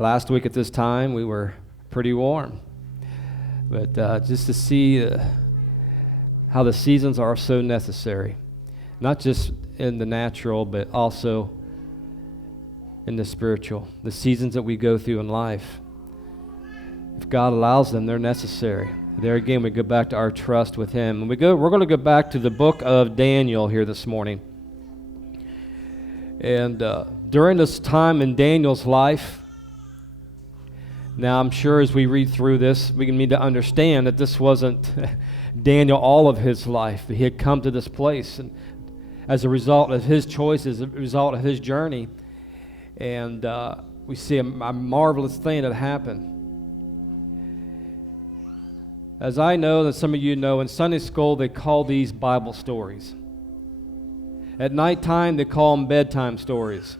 Last week at this time, we were pretty warm. But just to see how the seasons are so necessary, not just in the natural, but also in the spiritual. The seasons that we go through in life, if God allows them, they're necessary. There again, we go back to our trust with Him. And we're going to go back to the book of Daniel here this morning. And during this time in Daniel's life, now I'm sure as we read through this, we need to understand that this wasn't Daniel all of his life. He had come to this place and as a result of his choices, as a result of his journey. And we see a marvelous thing that happened. As I know, that some of you know, in Sunday school they call these Bible stories. At nighttime they call them bedtime stories.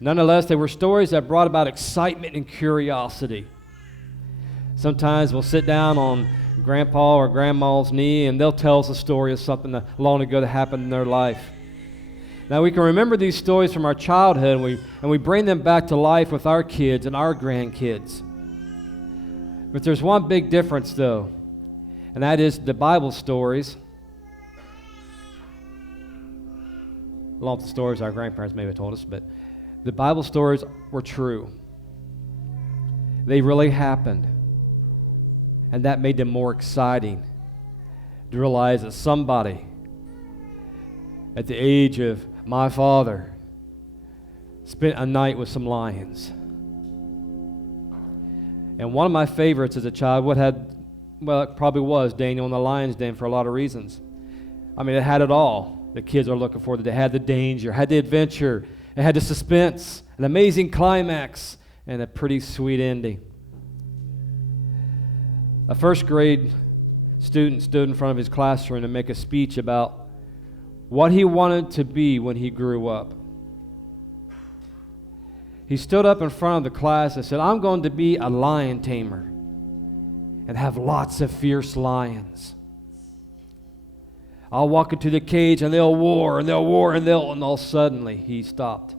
Nonetheless, they were stories that brought about excitement and curiosity. Sometimes we'll sit down on Grandpa or Grandma's knee and they'll tell us a story of something that long ago that happened in their life. Now we can remember these stories from our childhood and we bring them back to life with our kids and our grandkids. But there's one big difference though, and that is the Bible stories, along with the stories our grandparents may have told us, but the Bible stories were true. They really happened. And that made them more exciting to realize that somebody at the age of my father spent a night with some lions. And one of my favorites as a child, it probably was Daniel in the Lion's Den for a lot of reasons. I mean, it had it all. The kids are looking for it. It had the danger, had the adventure, it had the suspense, an amazing climax, and a pretty sweet ending. A first grade student stood in front of his classroom to make a speech about what he wanted to be when he grew up. He stood up in front of the class and said, "I'm going to be a lion tamer and have lots of fierce lions. I'll walk into the cage and they'll war and all suddenly he stopped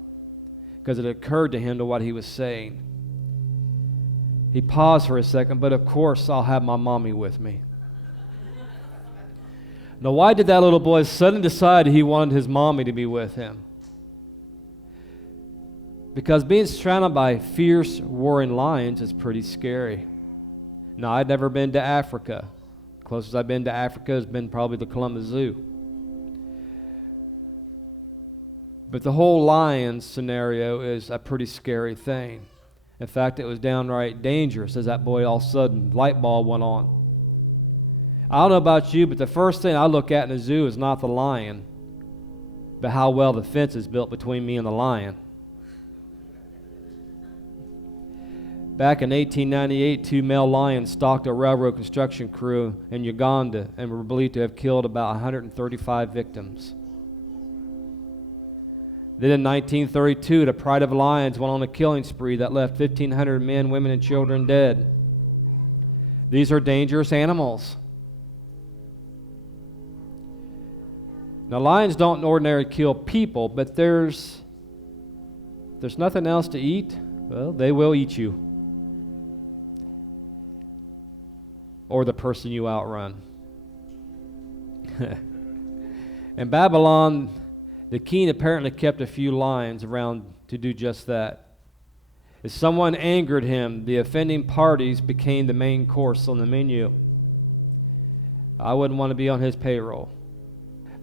because it occurred to him to what he was saying. He paused for a second, but of course I'll have my mommy with me." Now why did that little boy suddenly decide he wanted his mommy to be with him? Because being surrounded by fierce warring lions is pretty scary. Now I'd never been to Africa. Closest I've been to Africa has been probably the Columbus Zoo. But the whole lion scenario is a pretty scary thing. In fact, it was downright dangerous as that boy all of a sudden, light bulb went on. I don't know about you, but the first thing I look at in a zoo is not the lion, but how well the fence is built between me and the lion. Back in 1898, 2 male lions stalked a railroad construction crew in Uganda and were believed to have killed about 135 victims. Then in 1932, the Pride of Lions went on a killing spree that left 1,500 men, women, and children dead. These are dangerous animals. Now, lions don't ordinarily kill people, but there's nothing else to eat. Well, they will eat you. Or the person you outrun. In Babylon, the king apparently kept a few lions around to do just that. If someone angered him, the offending parties became the main course on the menu. I wouldn't want to be on his payroll.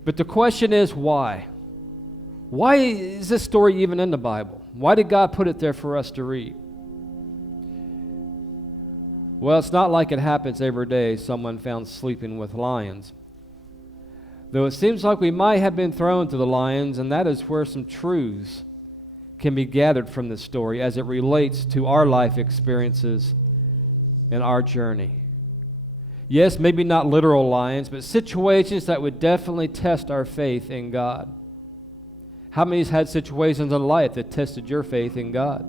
But the question is, why? Why is this story even in the Bible? Why did God put it there for us to read? Well, it's not like it happens every day, someone found sleeping with lions. Though it seems like we might have been thrown to the lions, and that is where some truths can be gathered from this story as it relates to our life experiences and our journey. Yes, maybe not literal lions, but situations that would definitely test our faith in God. How many's had situations in life that tested your faith in God?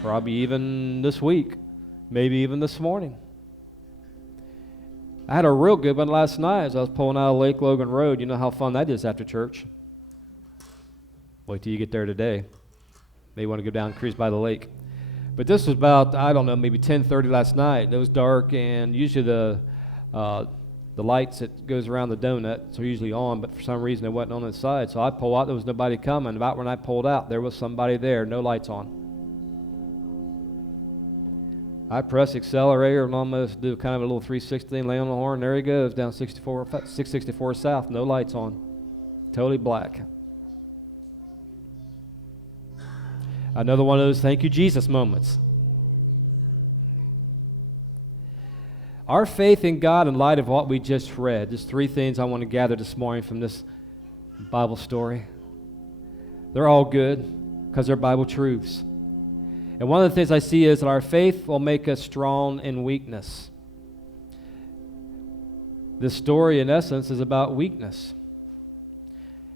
Probably even this week. Maybe even this morning. I had a real good one last night as I was pulling out of Lake Logan Road. You know how fun that is after church. Wait till you get there today. May want to go down and cruise by the lake. But this was about, I don't know, maybe 10:30 last night. It was dark, and usually the lights that goes around the donuts are usually on, but for some reason they wasn't on the side. So I pulled out, there was nobody coming. About when I pulled out, there was somebody there, no lights on. I press accelerator and almost do kind of a little 360 and lay on the horn. There he goes, down 664 South, no lights on, totally black. Another one of those thank you, Jesus moments. Our faith in God in light of what we just read. There's three things I want to gather this morning from this Bible story. They're all good because they're Bible truths. And one of the things I see is that our faith will make us strong in weakness. This story, in essence, is about weakness.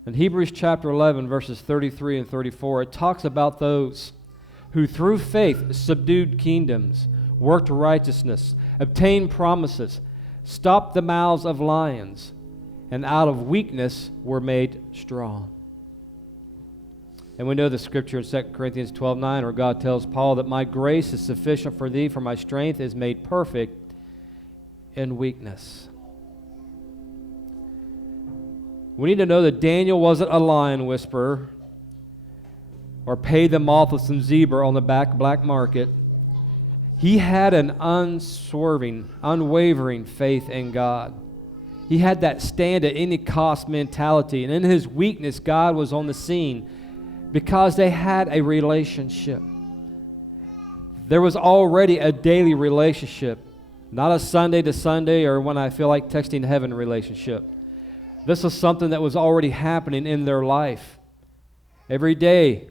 In Hebrews chapter 11, verses 33 and 34, it talks about those who through faith subdued kingdoms, worked righteousness, obtained promises, stopped the mouths of lions, and out of weakness were made strong. And we know the scripture in 2 Corinthians 12:9, where God tells Paul that my grace is sufficient for thee, for my strength is made perfect in weakness. We need to know that Daniel wasn't a lion whisperer or paid the moth with some zebra on the black market. He had an unswerving, unwavering faith in God. He had that stand at any cost mentality. And in his weakness, God was on the scene because they had a relationship. There was already a daily relationship, not a Sunday to Sunday or when I feel like texting heaven relationship. This was something that was already happening in their life. Every day,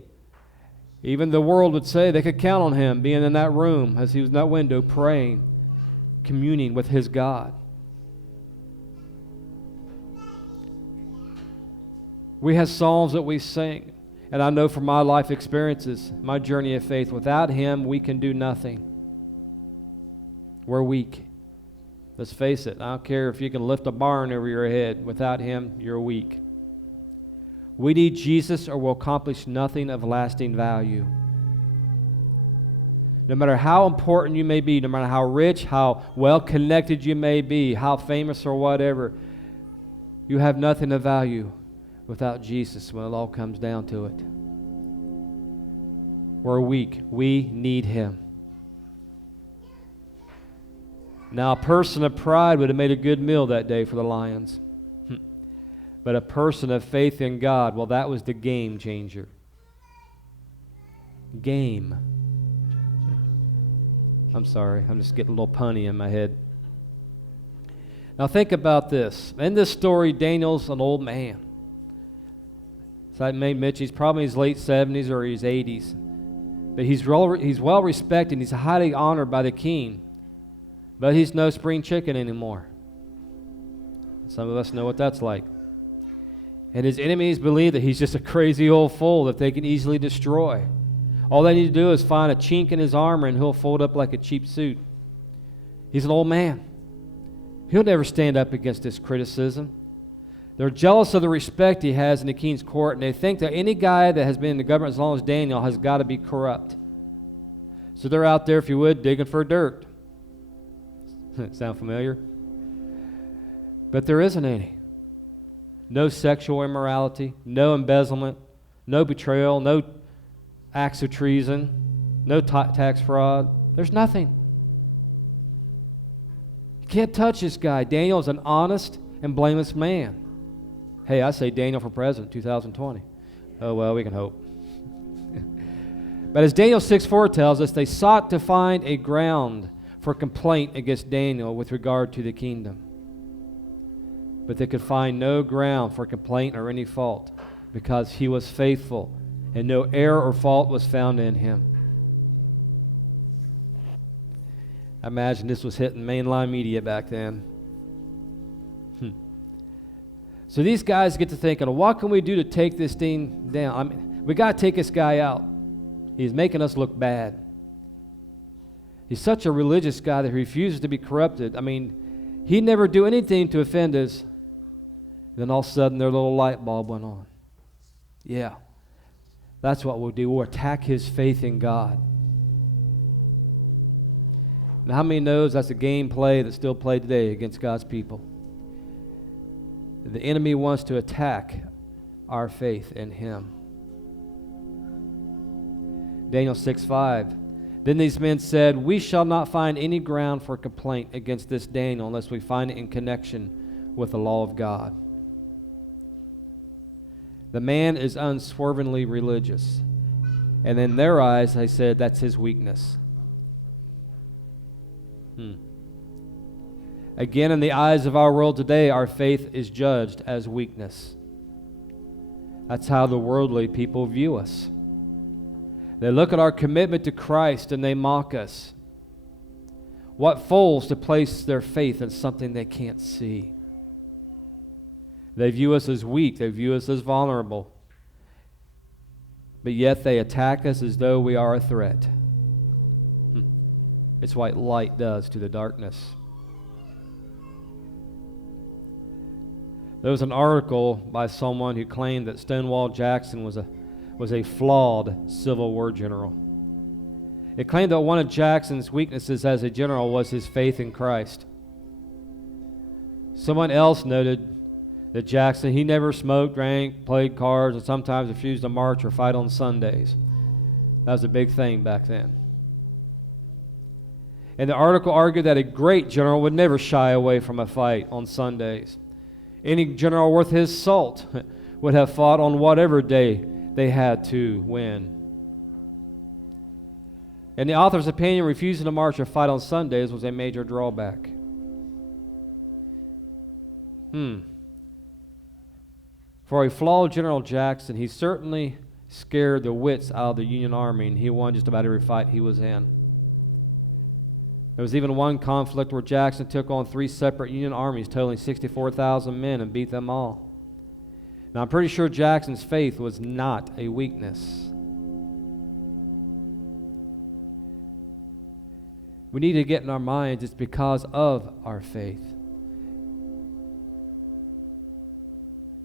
even the world would say they could count on him being in that room as he was in that window praying, communing with his God. We have songs that we sing, and I know from my life experiences, my journey of faith, without him we can do nothing. We're weak. Let's face it, I don't care if you can lift a barn over your head. Without him, you're weak. We need Jesus or we'll accomplish nothing of lasting value. No matter how important you may be, no matter how rich, how well-connected you may be, how famous or whatever, you have nothing of value without Jesus when it all comes down to it. We're weak. We need him. Now, a person of pride would have made a good meal that day for the lions. But a person of faith in God, well, that was the game changer. Game. I'm sorry, I'm just getting a little punny in my head. Now think about this. In this story, Daniel's an old man. So I made Mitch, he's probably in his late 70s or his 80s. But he's well respected, he's highly honored by the king. But he's no spring chicken anymore. Some of us know what that's like. And his enemies believe that he's just a crazy old fool that they can easily destroy. All they need to do is find a chink in his armor and he'll fold up like a cheap suit. He's an old man. He'll never stand up against this criticism. They're jealous of the respect he has in the king's court, and they think that any guy that has been in the government as long as Daniel has got to be corrupt. So they're out there, if you would, digging for dirt. Sound familiar? But there isn't any. No sexual immorality, no embezzlement, no betrayal, no acts of treason, no tax fraud. There's nothing. You can't touch this guy. Daniel is an honest and blameless man. Hey, I say Daniel for president, 2020. Oh, well, we can hope. But as Daniel 6:4 tells us, they sought to find a ground for complaint against Daniel with regard to the kingdom. But they could find no ground for complaint or any fault because he was faithful and no error or fault was found in him. I imagine this was hitting mainline media back then. So these guys get to thinking, what can we do to take this thing down? We got to take this guy out. He's making us look bad. He's such a religious guy that he refuses to be corrupted. He'd never do anything to offend us. Then all of a sudden their little light bulb went on. Yeah, That's what we'll do. We'll attack his faith in God. Now, how many knows that's a game play that's still played today against God's people? The enemy wants to attack our faith in him. Daniel 6:5. Then these men said, we shall not find any ground for complaint against this Daniel unless we find it in connection with the law of God. The man is unswervingly religious. And in their eyes, they said, that's his weakness. Again, in the eyes of our world today, our faith is judged as weakness. That's how the worldly people view us. They look at our commitment to Christ and they mock us. What fools to place their faith in something they can't see. They view us as weak. They view us as vulnerable. But yet they attack us as though we are a threat. It's what light does to the darkness. There was an article by someone who claimed that Stonewall Jackson was a flawed Civil War general. It claimed that one of Jackson's weaknesses as a general was his faith in Christ. Someone else noted that Jackson, he never smoked, drank, played cards, and sometimes refused to march or fight on Sundays. That was a big thing back then. And the article argued that a great general would never shy away from a fight on Sundays. Any general worth his salt would have fought on whatever day they had to win. In the author's opinion, refusing to march or fight on Sundays was a major drawback. For a flawed General Jackson, he certainly scared the wits out of the Union Army, and he won just about every fight he was in. There was even one conflict where Jackson took on 3 separate Union armies, totaling 64,000 men, and beat them all. Now, I'm pretty sure Jackson's faith was not a weakness. We need to get in our minds it's because of our faith.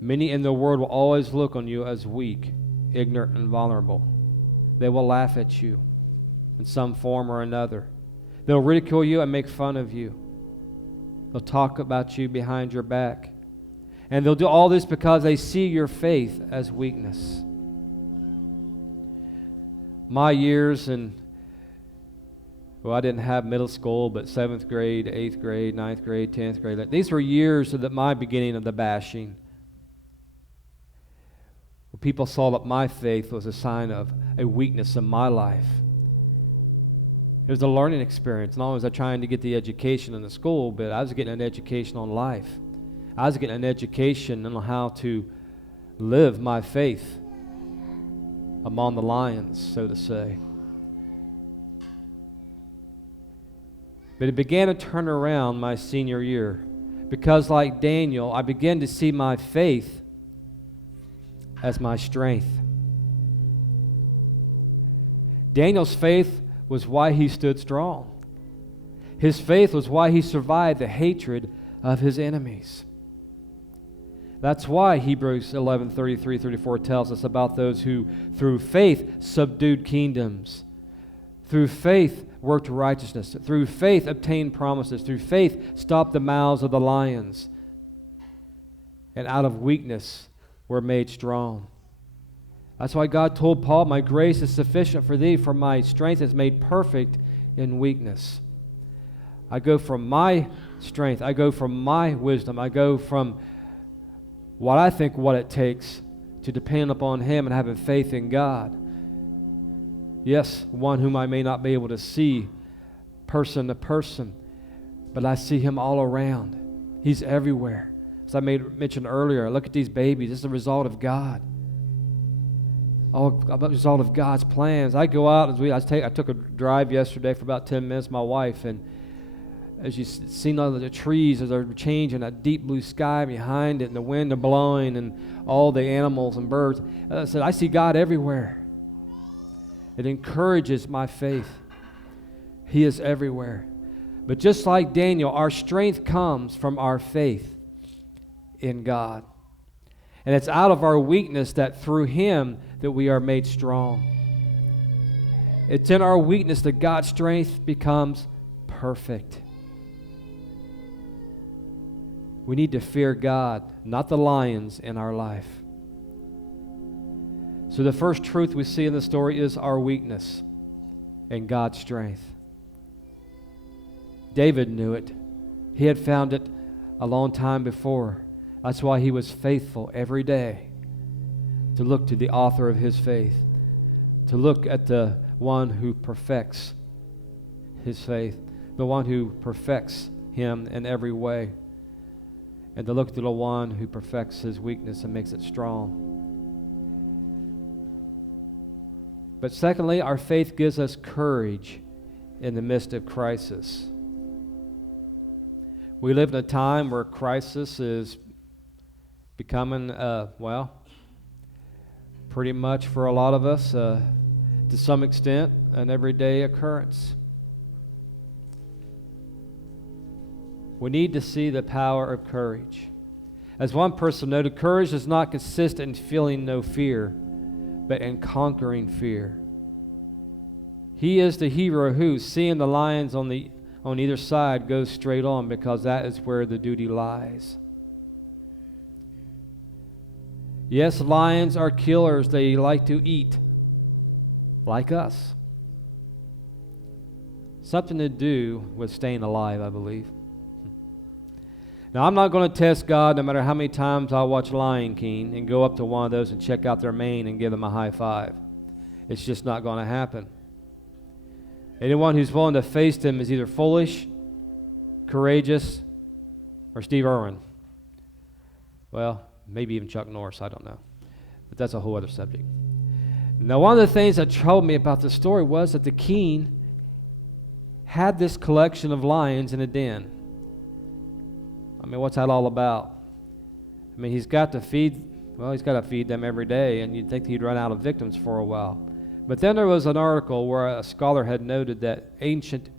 Many in the world will always look on you as weak, ignorant, and vulnerable. They will laugh at you in some form or another. They'll ridicule you and make fun of you. They'll talk about you behind your back. And they'll do all this because they see your faith as weakness. My years in, I didn't have middle school, but 7th grade, 8th grade, 9th grade, 10th grade. These were years of my beginning of the bashing. People saw that my faith was a sign of a weakness in my life. It was a learning experience. Not only was I trying to get the education in the school, but I was getting an education on life. I was getting an education on how to live my faith among the lions, so to say. But it began to turn around my senior year because, like Daniel, I began to see my faith as my strength. Daniel's faith was why he stood strong. His faith was why he survived the hatred of his enemies. That's why Hebrews 11:33-34 tells us about those who, through faith, subdued kingdoms. Through faith, worked righteousness. Through faith, obtained promises. Through faith, stopped the mouths of the lions. And out of weakness, were made strong. That's why God told Paul, my grace is sufficient for thee, for my strength is made perfect in weakness. I go from my strength, I go from my wisdom, I go from what I think what it takes to depend upon Him and having faith in God. Yes, one whom I may not be able to see person to person, but I see Him all around. He's everywhere. As I mentioned earlier, look at these babies. It's a result of God. All a result of God's plans. I go out, I took a drive yesterday for about 10 minutes with my wife, and as you see all the trees as they're changing, that deep blue sky behind it, and the wind blowing, and all the animals and birds. I said, I see God everywhere. It encourages my faith. He is everywhere. But just like Daniel, our strength comes from our faith in God. And it's out of our weakness that through him that we are made strong. It's in our weakness that God's strength becomes perfect. We need to fear God, not the lions in our life. So the first truth we see in the story is our weakness and God's strength. David knew it. He had found it a long time before. That's why he was faithful every day to look to the author of his faith, to look at the one who perfects his faith, the one who perfects him in every way, and to look to the one who perfects his weakness and makes it strong. But secondly, our faith gives us courage in the midst of crisis. We live in a time where crisis is becoming, pretty much for a lot of us, to some extent, an everyday occurrence. We need to see the power of courage. As one person noted, courage does not consist in feeling no fear, but in conquering fear. He is the hero who, seeing the lions on either side, goes straight on, because that is where the duty lies. Yes, lions are killers. They like to eat, like us. Something to do with staying alive, I believe. Now, I'm not going to test God no matter how many times I watch Lion King and go up to one of those and check out their mane and give them a high five. It's just not going to happen. Anyone who's willing to face them is either foolish, courageous, or Steve Irwin. Well, maybe even Chuck Norris, I don't know. But that's a whole other subject. Now, one of the things that troubled me about this story was that the king had this collection of lions in a den. I mean, what's that all about? I mean, he's got to feed them every day, and you'd think he'd run out of victims for a while. But then there was an article where a scholar had noted that ancient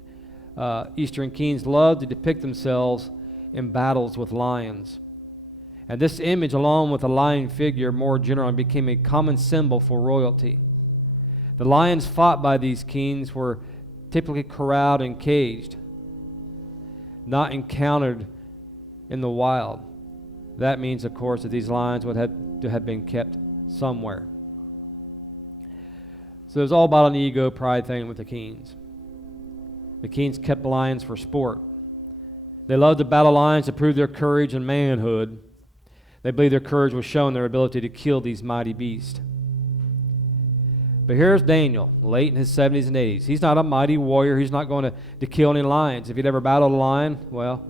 Eastern kings loved to depict themselves in battles with lions. And this image, along with a lion figure more generally, became a common symbol for royalty. The lions fought by these kings were typically corralled and caged, not encountered in the wild. That means, of course, that these lions would have to have been kept somewhere. So it was all about an ego, pride thing with the kings. The kings kept lions for sport. They loved to battle lions to prove their courage and manhood. They believed their courage was shown in their ability to kill these mighty beasts. But here's Daniel, late in his 70s and 80s. He's not a mighty warrior. He's not going to kill any lions. If he'd ever battled a lion, well,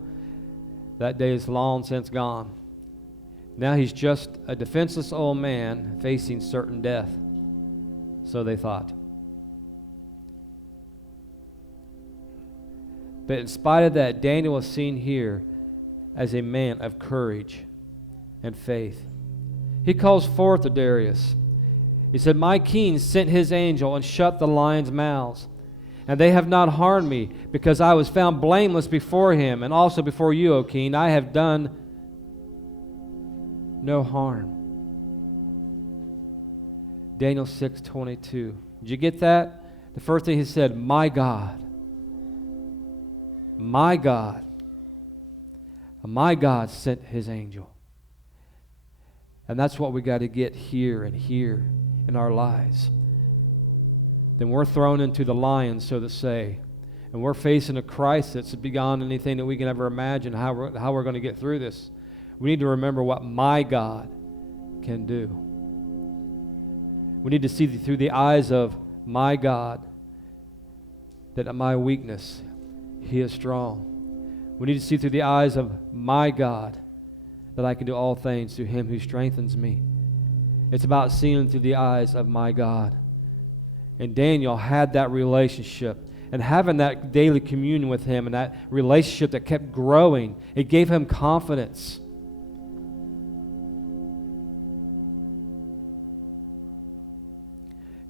that day is long since gone. Now he's just a defenseless old man facing certain death. So they thought. But in spite of that, Daniel was seen here as a man of courage and faith. He calls forth to Darius. He said, "My king sent his angel and shut the lions' mouths, and they have not harmed me, because I was found blameless before him, and also before you, O king. I have done no harm." Daniel 6:22. Did you get that? The first thing he said, my God, my God sent his angel. And that's what we got to get here and here in our lives. Then we're thrown into the lions, so to say, and we're facing a crisis that's beyond anything that we can ever imagine how we're going to get through this. We need to remember what my God can do. We need to see through the eyes of my God that in my weakness, he is strong. We need to see through the eyes of my God that I can do all things through him who strengthens me. It's about seeing through the eyes of my God. And Daniel had that relationship, and having that daily communion with him and that relationship that kept growing, it gave him confidence.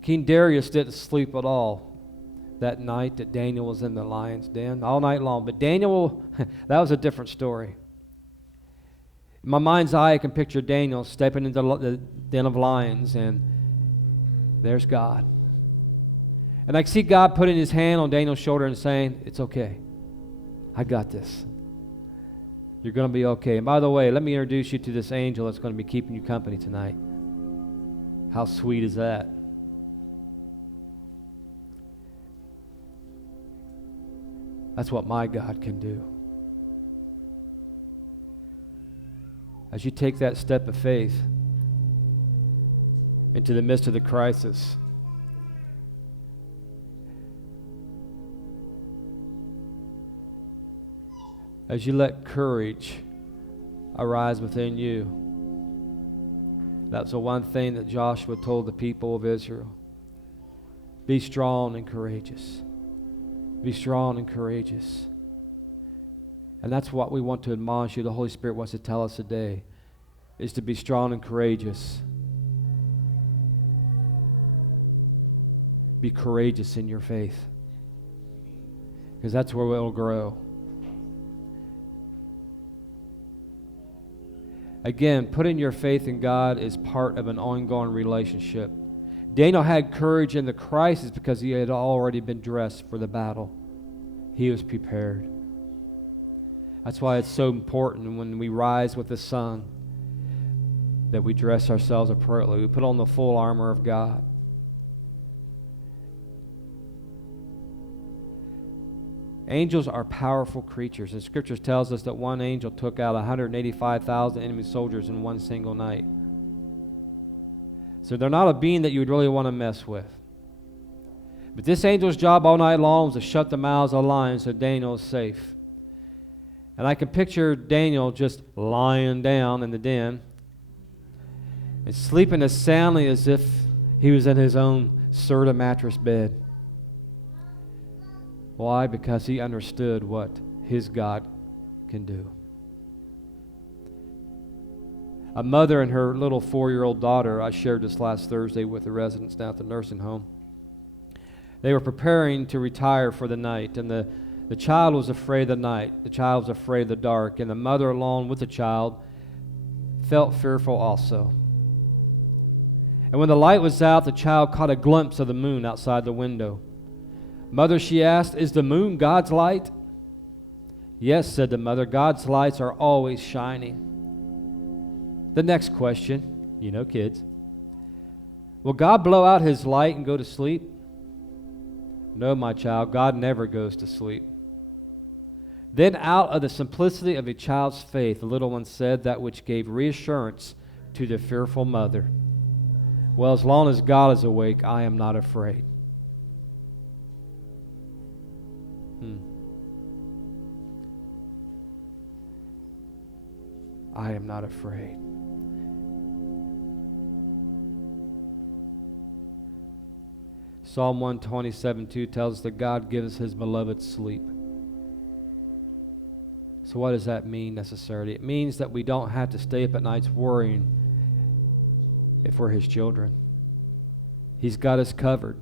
King Darius didn't sleep at all that night that Daniel was in the lion's den, all night long. But Daniel, that was a different story. In my mind's eye, I can picture Daniel stepping into the den of lions, and there's God. And I see God putting his hand on Daniel's shoulder and saying, it's okay. I got this. You're going to be okay. And by the way, let me introduce you to this angel that's going to be keeping you company tonight. How sweet is that? That's what my God can do. As you take that step of faith into the midst of the crisis, as you let courage arise within you, that's the one thing that Joshua told the people of Israel. Be strong and courageous. Be strong and courageous. And that's what we want to admonish you. The Holy Spirit wants to tell us today, is to be strong and courageous. Be courageous in your faith, because that's where we'll grow. Again, putting your faith in God is part of an ongoing relationship. Daniel had courage in the crisis because he had already been dressed for the battle. He was prepared. That's why it's so important when we rise with the sun that we dress ourselves appropriately. We put on the full armor of God. Angels are powerful creatures. And Scripture tells us that one angel took out 185,000 enemy soldiers in one single night. So they're not a being that you would really want to mess with. But this angel's job all night long was to shut the mouths of lions so Daniel is safe. And I can picture Daniel just lying down in the den and sleeping as soundly as if he was in his own Serta mattress bed. Why? Because he understood what his God can do. A mother and her little 4-year-old daughter, I shared this last Thursday with the residents down at the nursing home. They were preparing to retire for the night, and the child was afraid of the night. The child was afraid of the dark, and the mother, along with the child, felt fearful also. And when the light was out, the child caught a glimpse of the moon outside the window. Mother, she asked, is the moon God's light? Yes, said the mother, God's lights are always shining. The next question, you know kids, will God blow out his light and go to sleep? No, my child, God never goes to sleep. Then out of the simplicity of a child's faith, the little one said that which gave reassurance to the fearful mother. Well, as long as God is awake, I am not afraid. I am not afraid. Psalm 127:2 tells us that God gives his beloved sleep. So what does that mean necessarily? It means that we don't have to stay up at nights worrying if we're his children. He's got us covered.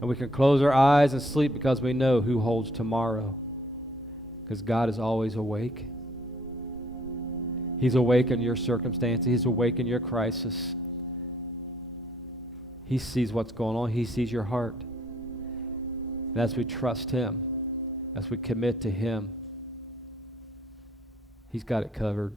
And we can close our eyes and sleep because we know who holds tomorrow. Because God is always awake. He's awake in your circumstances. He's awake in your crisis. He sees what's going on. He sees your heart. And as we trust him, as we commit to him, he's got it covered.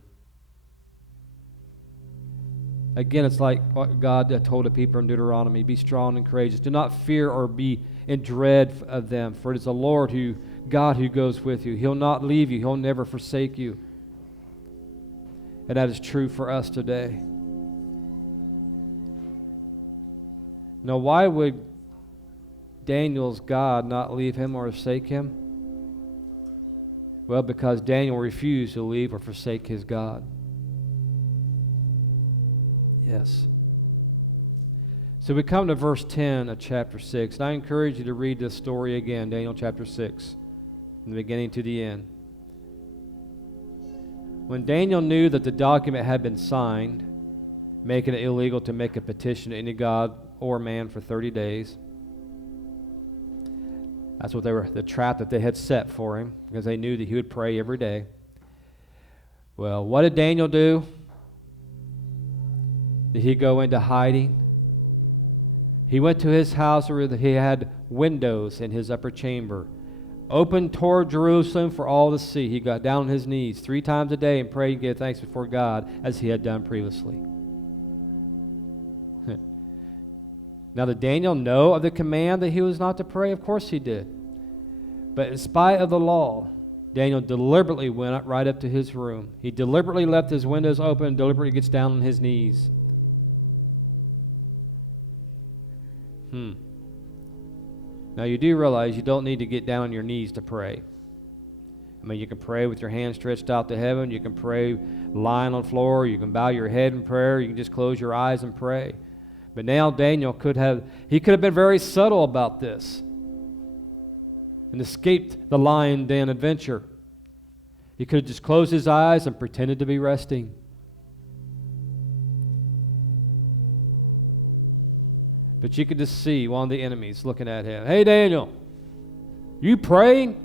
Again, it's like what God told the people in Deuteronomy, be strong and courageous. Do not fear or be in dread of them, for it is the Lord God who goes with you. He'll not leave you. He'll never forsake you. And that is true for us today. Now, why would Daniel's God not leave him or forsake him? Well, because Daniel refused to leave or forsake his God. Yes. So we come to verse 10 of chapter 6. And I encourage you to read this story again, Daniel chapter 6, from the beginning to the end. When Daniel knew that the document had been signed, making it illegal to make a petition to any god or man for 30 days. That's what the trap that they had set for him, because they knew that he would pray every day. Well, what did Daniel do? Did he go into hiding? He went to his house where he had windows in his upper chamber, open toward Jerusalem for all to see. He got down on his knees 3 times a day and prayed and gave thanks before God as he had done previously. Now, did Daniel know of the command that he was not to pray? Of course he did. But in spite of the law, Daniel deliberately went right up to his room. He deliberately left his windows open and deliberately gets down on his knees. Now, you do realize you don't need to get down on your knees to pray. I mean, you can pray with your hands stretched out to heaven. You can pray lying on the floor. You can bow your head in prayer. You can just close your eyes and pray. But now Daniel could have been very subtle about this and escaped the lion den adventure. He could have just closed his eyes and pretended to be resting. But you could just see one of the enemies looking at him. Hey, Daniel, you praying?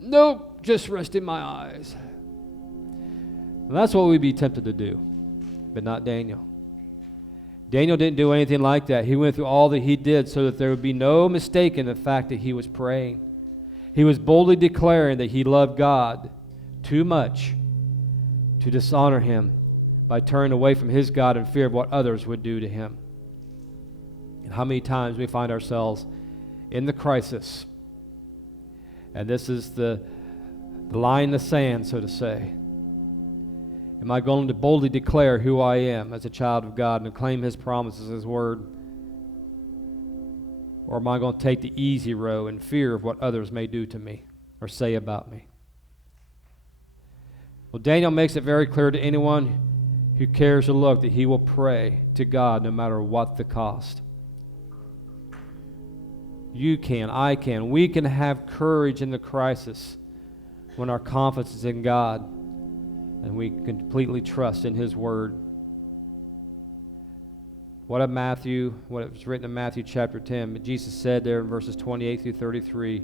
Nope, just resting my eyes. And that's what we'd be tempted to do, but not Daniel. Daniel didn't do anything like that. He went through all that he did so that there would be no mistake in the fact that he was praying. He was boldly declaring that he loved God too much to dishonor him by turning away from his God in fear of what others would do to him. And how many times we find ourselves in the crisis, and this is the line in the sand, so to say. Am I going to boldly declare who I am as a child of God and claim his promises, his word? Or am I going to take the easy road in fear of what others may do to me or say about me? Well, Daniel makes it very clear to anyone who cares to look that he will pray to God no matter what the cost. You can, I can, we can have courage in the crisis when our confidence is in God and we completely trust in his word. What was written in Matthew chapter 10, Jesus said there in verses 28 through 33,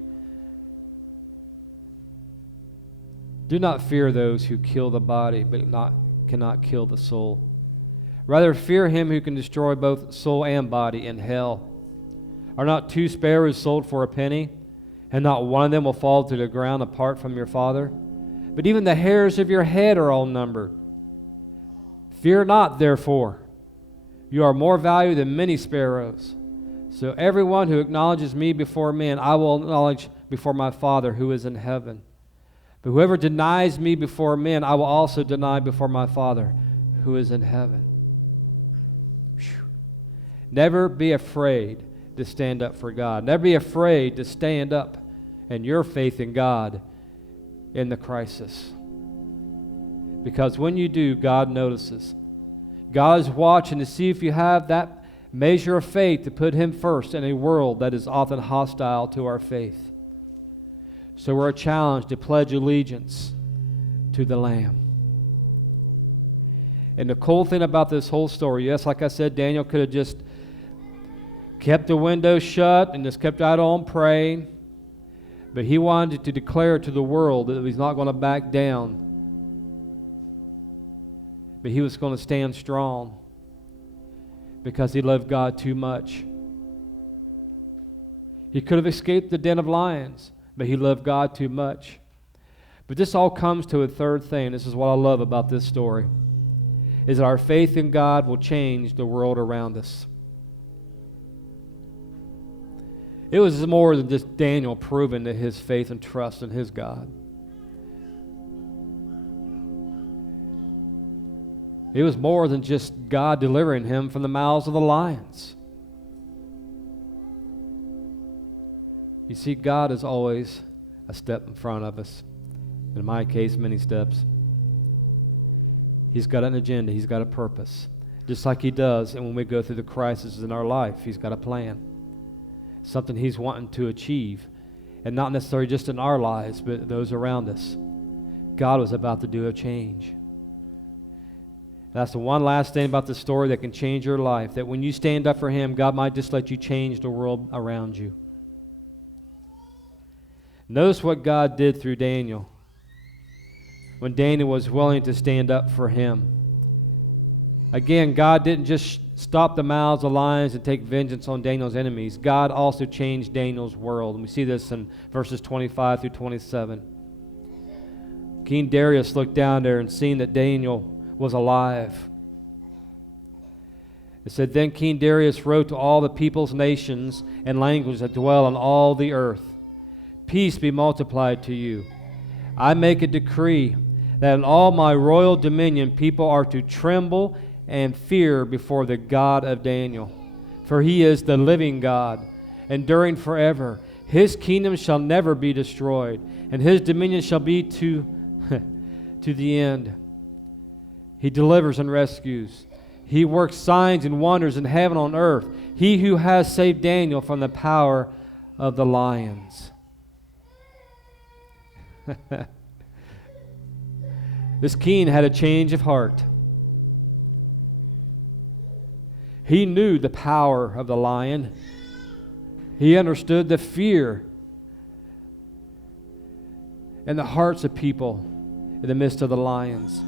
do not fear those who kill the body, but cannot kill the soul. Rather fear him who can destroy both soul and body in hell. Are not 2 sparrows sold for a penny, and not one of them will fall to the ground apart from your Father? But even the hairs of your head are all numbered. Fear not, therefore. You are more valuable than many sparrows. So everyone who acknowledges me before men, I will acknowledge before my Father who is in heaven. But whoever denies me before men, I will also deny before my Father who is in heaven. Whew. Never be afraid to stand up for God. Never be afraid to stand up in your faith in God in the crisis. Because when you do, God notices. God is watching to see if you have that measure of faith to put him first in a world that is often hostile to our faith. So we're challenged to pledge allegiance to the Lamb. And the cool thing about this whole story, yes, like I said, Daniel could have just kept the window shut and just kept out on praying. But he wanted to declare to the world that he's not going to back down. But he was going to stand strong because he loved God too much. He could have escaped the den of lions, but he loved God too much. But this all comes to a third thing. This is what I love about this story, is that our faith in God will change the world around us. It was more than just Daniel proving that his faith and trust in his God. It was more than just God delivering him from the mouths of the lions. You see, God is always a step in front of us. In my case, many steps. He's got an agenda. He's got a purpose. Just like he does, and when we go through the crises in our life, he's got a plan. Something he's wanting to achieve. And not necessarily just in our lives, but those around us. God was about to do a change. That's the one last thing about the story that can change your life. That when you stand up for him, God might just let you change the world around you. Notice what God did through Daniel. When Daniel was willing to stand up for him. Again, God didn't just stop the mouths of lions and take vengeance on Daniel's enemies. God also changed Daniel's world. And we see this in verses 25 through 27. King Darius looked down there and seen that Daniel was alive. It said, Then King Darius wrote to all the peoples, nations, and languages that dwell on all the earth, Peace be multiplied to you. I make a decree that in all my royal dominion people are to tremble and fear before the God of Daniel. For he is the living God, enduring forever. His kingdom shall never be destroyed, and his dominion shall be to the end. He delivers and rescues. He works signs and wonders in heaven and on earth. He who has saved Daniel from the power of the lions. This king had a change of heart. He knew the power of the lion. He understood the fear in the hearts of people in the midst of the lions.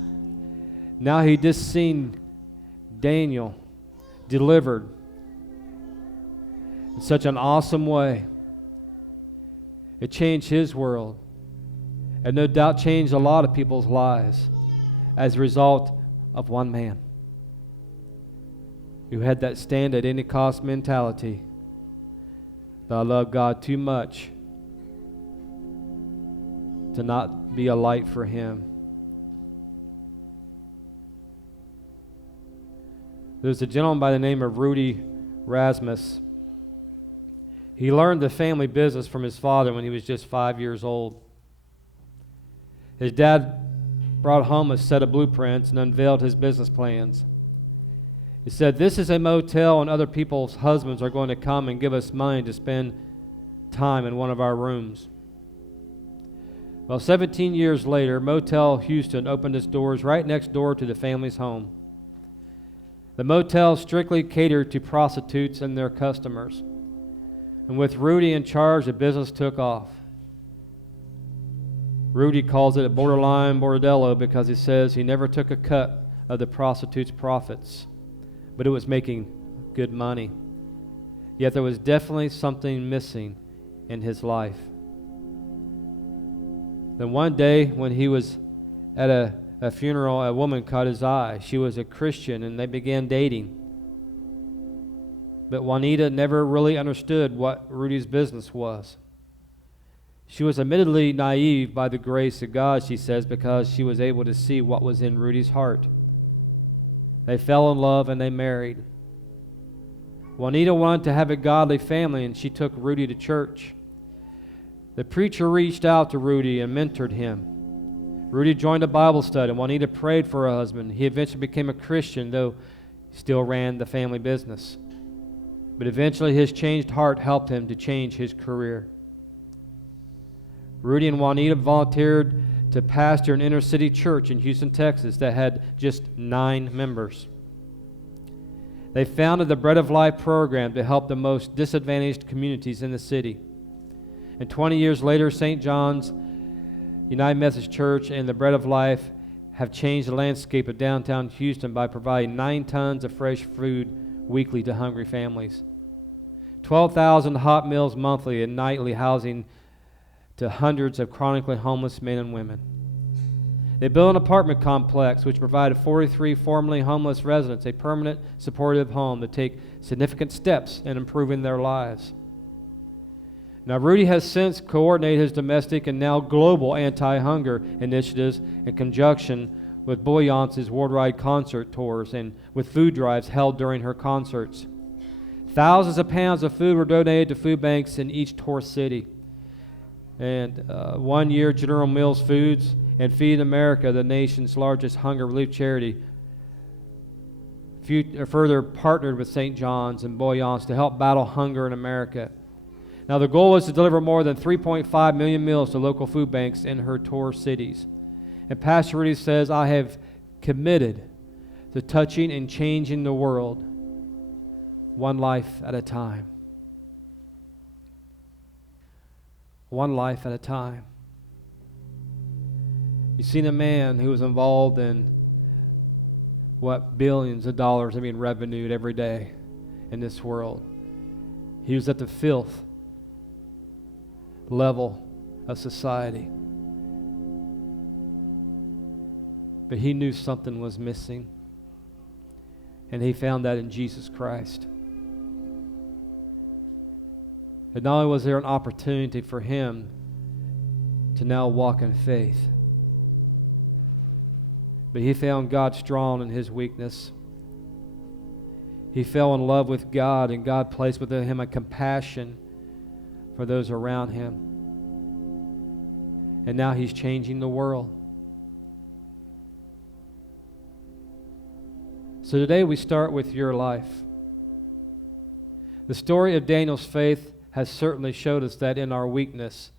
Now he just seen Daniel delivered in such an awesome way. It changed his world, and no doubt changed a lot of people's lives as a result of one man who had that stand at any cost mentality, that I love God too much to not be a light for him. There's a gentleman by the name of Rudy Rasmus. He learned the family business from his father when he was just 5 years old. His dad brought home a set of blueprints and unveiled his business plans. He said, This is a motel and other people's husbands are going to come and give us money to spend time in one of our rooms. Well, 17 years later, Motel Houston opened its doors right next door to the family's home. The motel strictly catered to prostitutes and their customers. And with Rudy in charge, the business took off. Rudy calls it a borderline bordello because he says he never took a cut of the prostitutes' profits, but it was making good money. Yet there was definitely something missing in his life. Then one day when he was at a funeral, a woman caught his eye. She was a Christian, and they began dating. But Juanita never really understood what Rudy's business was. She was admittedly naive by the grace of God, she says, because she was able to see what was in Rudy's heart. They fell in love and they married. Juanita wanted to have a godly family, and she took Rudy to church. The preacher reached out to Rudy and mentored him. Rudy joined a Bible study, and Juanita prayed for her husband. He eventually became a Christian, though he still ran the family business. But eventually his changed heart helped him to change his career. Rudy and Juanita volunteered to pastor an inner city church in Houston, Texas that had just 9 members. They founded the Bread of Life program to help the most disadvantaged communities in the city. And 20 years later, St. John's United Methodist Church and the Bread of Life have changed the landscape of downtown Houston by providing 9 tons of fresh food weekly to hungry families, 12,000 hot meals monthly and nightly housing to hundreds of chronically homeless men and women. They built an apartment complex which provided 43 formerly homeless residents a permanent supportive home to take significant steps in improving their lives. Now, Rudy has since coordinated his domestic and now global anti-hunger initiatives in conjunction with Boyance's worldwide concert tours and with food drives held during her concerts. Thousands of pounds of food were donated to food banks in each tour city. And one year, General Mills Foods and Feed America, the nation's largest hunger relief charity, further partnered with St. John's and Boyance to help battle hunger in America. Now, the goal was to deliver more than 3.5 million meals to local food banks in her tour cities. And Pastor Rudy says, I have committed to touching and changing the world one life at a time. One life at a time. You've seen a man who was involved in billions of dollars are being revenued every day in this world. He was at the filth level of society. But he knew something was missing. And he found that in Jesus Christ. And not only was there an opportunity for him to now walk in faith, but he found God strong in his weakness. He fell in love with God, and God placed within him a compassion for those around him. And now he's changing the world. So today we start with your life. The story of Daniel's faith has certainly showed us that in our weakness,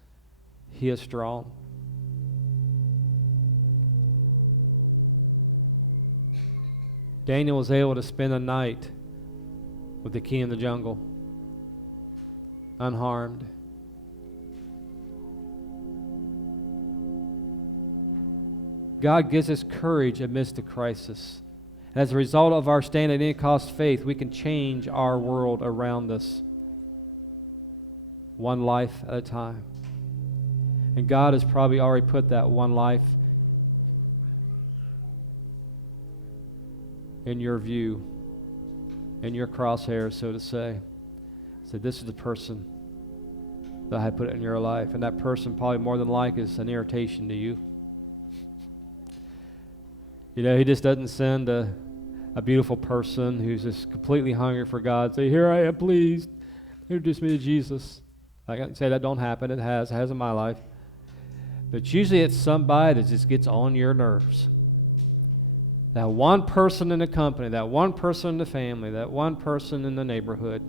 he is strong. Daniel was able to spend a night with the king of the jungle, unharmed. God gives us courage amidst the crisis. And as a result of our stand at any cost faith, we can change our world around us, one life at a time. And God has probably already put that one life in your view, in your crosshairs, so to say. So this is the person that I put in your life. And that person probably more than like is an irritation to you. You know, he just doesn't send a beautiful person who's just completely hungry for God. Say, here I am, please. Introduce me to Jesus. I can say that don't happen. It has in my life. But usually it's somebody that just gets on your nerves. That one person in the company, that one person in the family, that one person in the neighborhood.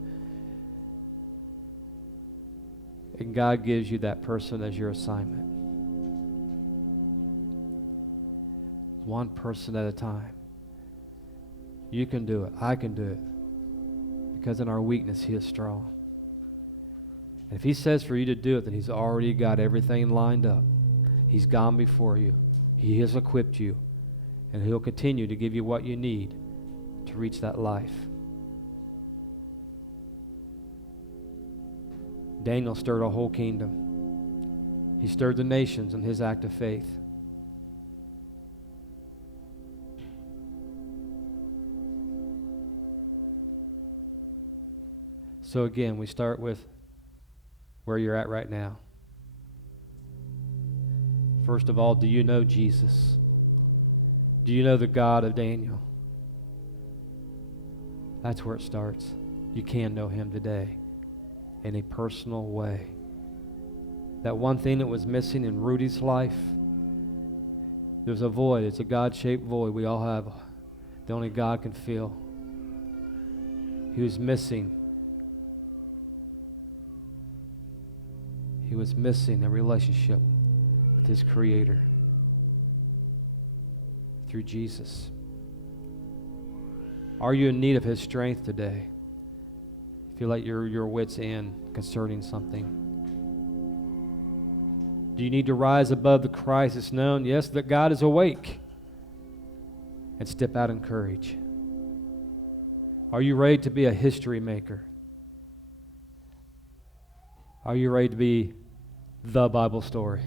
And God gives you that person as your assignment. One person at a time. You can do it. I can do it. Because in our weakness, he is strong. And if he says for you to do it, then he's already got everything lined up. He's gone before you. He has equipped you. And he'll continue to give you what you need to reach that life. Daniel stirred a whole kingdom. He stirred the nations in his act of faith. So again, we start with where you're at right now. First of all, do you know Jesus? Do you know the God of Daniel? That's where it starts. You can know him today in a personal way. That one thing that was missing in Rudy's life, there's a void. It's a God-shaped void we all have that only God can fill. He was missing. He was missing a relationship with his Creator through Jesus. Are you in need of his strength today? Feel like your wit's end concerning something? Do you need to rise above the crisis, known, yes, that God is awake, and step out in courage? Are you ready to be a history maker? Are you ready to be the Bible story?